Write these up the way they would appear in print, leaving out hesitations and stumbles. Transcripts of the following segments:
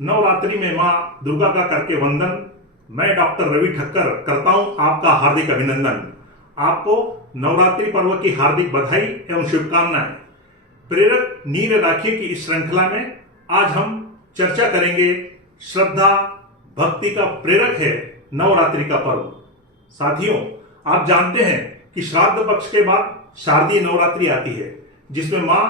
नवरात्रि में मां दुर्गा का करके वंदन। मैं डॉक्टर रवि ठक्कर करता हूं आपका हार्दिक अभिनंदन। आपको नवरात्रि पर्व की हार्दिक बधाई एवं शुभकामनाएं। प्रेरक नीर राखी की इस श्रृंखला में आज हम चर्चा करेंगे श्रद्धा भक्ति का प्रेरक है नवरात्रि का पर्व। साथियों, आप जानते हैं कि श्राद्ध पक्ष के बाद शारदीय नवरात्रि आती है, जिसमें मां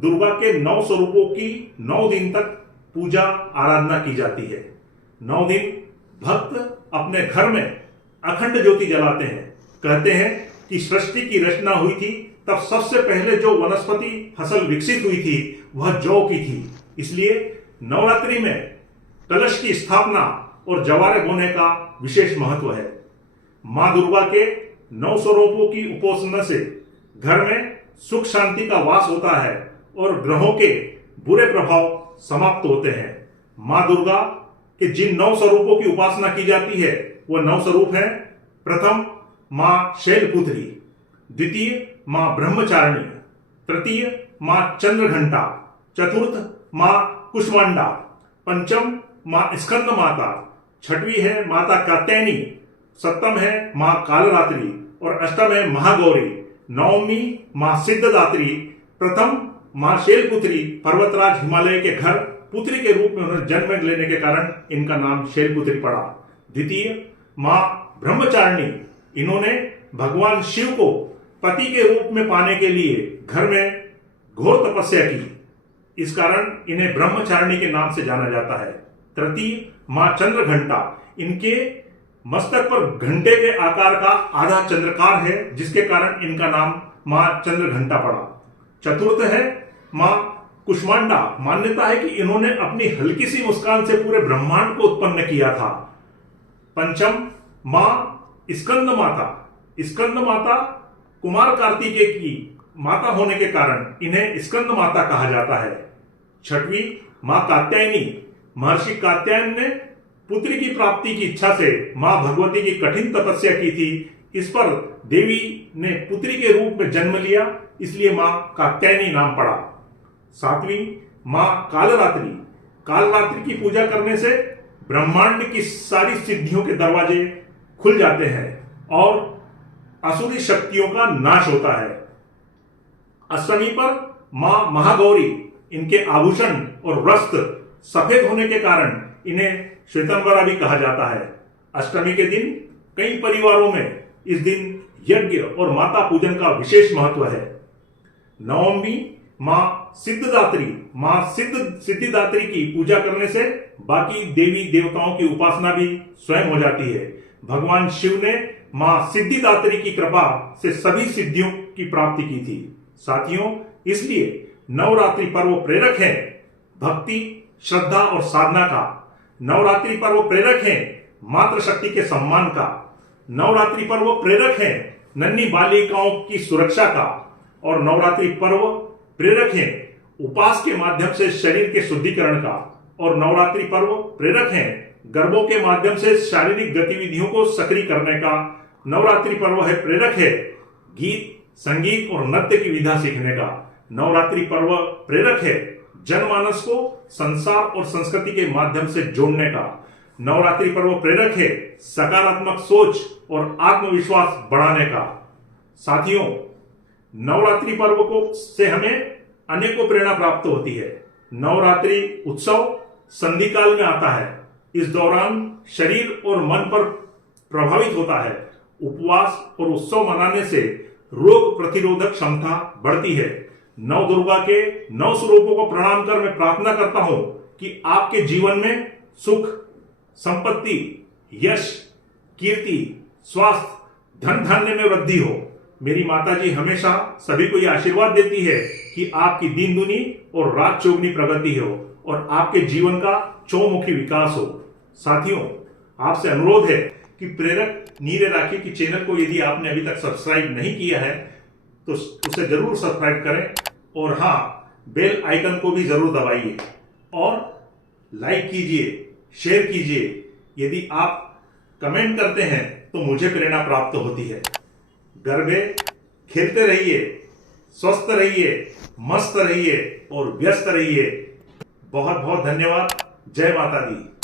दुर्गा के 9 स्वरूपों की 9 दिन तक पूजा आराधना की जाती है। 9 दिन भक्त अपने घर में अखंड ज्योति जलाते हैं। कहते हैं कि सृष्टि की रचना हुई थी तब सबसे पहले जो वनस्पति फसल विकसित हुई थी वह जौ की थी। इसलिए नवरात्रि में कलश की स्थापना और जवारे बोने का विशेष महत्व है। मां दुर्गा के 9 स्वरूपों की उपासना से घर में सुख शांति का वास होता है और ग्रहों के बुरे प्रभाव समाप्त होते हैं। मां दुर्गा के जिन 9 स्वरूपों की उपासना की जाती है वह 9 स्वरूप हैं। प्रथम मां शैलपुत्री, द्वितीय मां ब्रह्मचारिणी, तृतीय मां चंद्रघंटा, चतुर्थ मां कुष्मांडा, पंचम मां स्कंद माता, छठवीं है माता कात्यायनी, सप्तम है मां कालरात्रि और अष्टम है महागौरी, नवमी मां सिद्धदात्री, प्रथम मां शैलपुत्री। पर्वतराज हिमालय के घर पुत्री के रूप में उन्होंने जन्म लेने के कारण इनका नाम शैलपुत्री पड़ा। द्वितीय मां ब्रह्मचारिणी, इन्होंने भगवान शिव को पति के रूप में पाने के लिए घर में घोर तपस्या की, इस कारण इन्हें ब्रह्मचारिणी के नाम से जाना जाता है। तृतीय मां चंद्रघंटा, इनके मस्तक पर घंटे के आकार का आधा चंद्रकार है, जिसके कारण इनका नाम मां चंद्रघंटा पड़ा। चतुर्थ है मां कुष्मांडा, मान्यता है कि इन्होंने अपनी हल्की सी मुस्कान से पूरे ब्रह्मांड को उत्पन्न किया था। पंचम मां स्कंद माता, स्कंद माता कुमार कार्तिकेय की माता होने के कारण इन्हें स्कंद माता कहा जाता है। छठवीं मां कात्यायनी, महर्षि कात्यायन ने पुत्री की प्राप्ति की इच्छा से मां भगवती की कठिन तपस्या की थी। इस पर देवी ने पुत्री के रूप में जन्म लिया, इसलिए मां कात्यायनी नाम पड़ा। सातवीं मां कालरात्रि, कालरात्रि की पूजा करने से ब्रह्मांड की सारी सिद्धियों के दरवाजे खुल जाते हैं और असुरी शक्तियों का नाश होता है। अष्टमी पर मां महागौरी, इनके आभूषण और वस्त्र सफेद होने के कारण इन्हें श्वेतांबरा भी कहा जाता है। अष्टमी के दिन कई परिवारों में इस दिन यज्ञ और माता पूजन का विशेष महत्व है। नवमी मां सिद्धदात्री, मां सिद्धिदात्री की पूजा करने से बाकी देवी देवताओं की उपासना भी स्वयं हो जाती है। भगवान शिव ने मां सिद्धिदात्री की कृपा से सभी सिद्धियों की प्राप्ति की थी। साथियों, इसलिए नवरात्रि पर्व प्रेरक है भक्ति, श्रद्धा और साधना का। नवरात्रि पर्व प्रेरक है मातृशक्ति के सम्मान का। नवरात्रि पर्व प्रेरक है नन्ही बालिकाओं की सुरक्षा का। और नवरात्रि पर्व प्रेरक है उपास के माध्यम से शरीर के शुद्धिकरण का। और नवरात्रि पर्व प्रेरक है गरबों के माध्यम से शारीरिक गतिविधियों को सक्रिय करने का। नवरात्रि पर्व है प्रेरक है गीत, संगीत और नृत्य की विधा सीखने का। नवरात्रि पर्व प्रेरक है जनमानस को संसार और संस्कृति के माध्यम से जोड़ने का। नवरात्रि पर्व प्रेरक है सकारात्मक सोच और आत्मविश्वास बढ़ाने का। साथियों, नवरात्रि पर्व को से हमें अनेकों प्रेरणा प्राप्त होती है। नवरात्रि उत्सव संधि काल में आता है। इस दौरान शरीर और मन पर प्रभावित होता है। उपवास और उत्सव मनाने से रोग प्रतिरोधक क्षमता बढ़ती है। नव दुर्गा के 9 स्वरूपों को प्रणाम कर मैं प्रार्थना करता हूं कि आपके जीवन में सुख, संपत्ति, यश, कीर्ति, स्वास्थ्य, धन धान्य में वृद्धि हो। मेरी माताजी हमेशा सभी को यह आशीर्वाद देती है कि आपकी दिन दुनी और रात चौगुनी प्रगति हो और आपके जीवन का चौमुखी विकास हो। साथियों, आपसे अनुरोध है कि प्रेरक नीर राखी की चैनल को यदि आपने अभी तक सब्सक्राइब नहीं किया है तो उसे जरूर सब्सक्राइब करें और हाँ, बेल आइकन को भी जरूर दबाइए और लाइक कीजिए, शेयर कीजिए। यदि आप कमेंट करते हैं तो मुझे प्रेरणा प्राप्त होती है। घर में खेलते रहिए, स्वस्थ रहिए, मस्त रहिए और व्यस्त रहिए। बहुत बहुत धन्यवाद। जय माता दी।